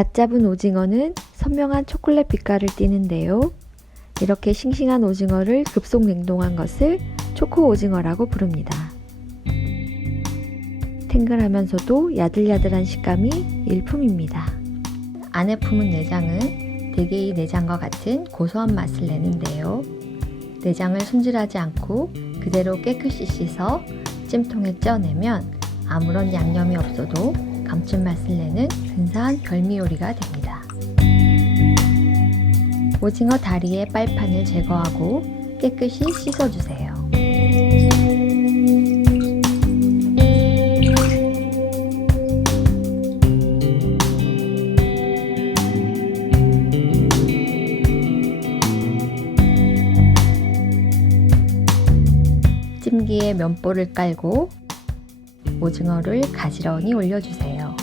갓 잡은 오징어는 선명한 초콜릿 빛깔을 띠는데요. 이렇게 싱싱한 오징어를 급속 냉동한 것을 초코 오징어라고 부릅니다. 탱글하면서도 야들야들한 식감이 일품입니다. 안에 품은 내장은 대게의 내장과 같은 고소한 맛을 내는데요. 내장을 손질하지 않고 그대로 깨끗이 씻어 찜통에 쪄내면 아무런 양념이 없어도 감칠맛을 내는 근사한 별미 요리가 됩니다. 오징어 다리의 빨판을 제거하고 깨끗이 씻어주세요. 찜기에 면보를 깔고 오징어를 가지런히 올려주세요.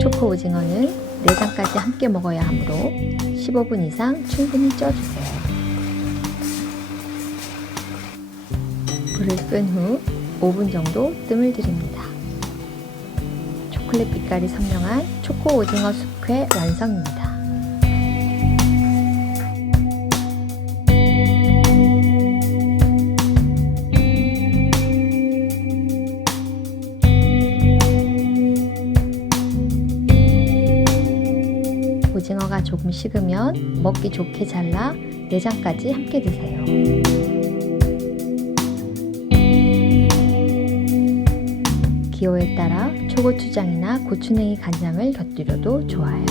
초코 오징어는 내장까지 함께 먹어야 하므로 15분 이상 충분히 쪄주세요. 불을 끈 후 5분 정도 뜸을 들입니다. 초콜릿 빛깔이 선명한 초코 오징어 숙회 완성입니다. 오징어가 조금 식으면 먹기 좋게 잘라 내장까지 함께 드세요. 기호에 따라 초고추장이나 고추냉이 간장을 곁들여도 좋아요.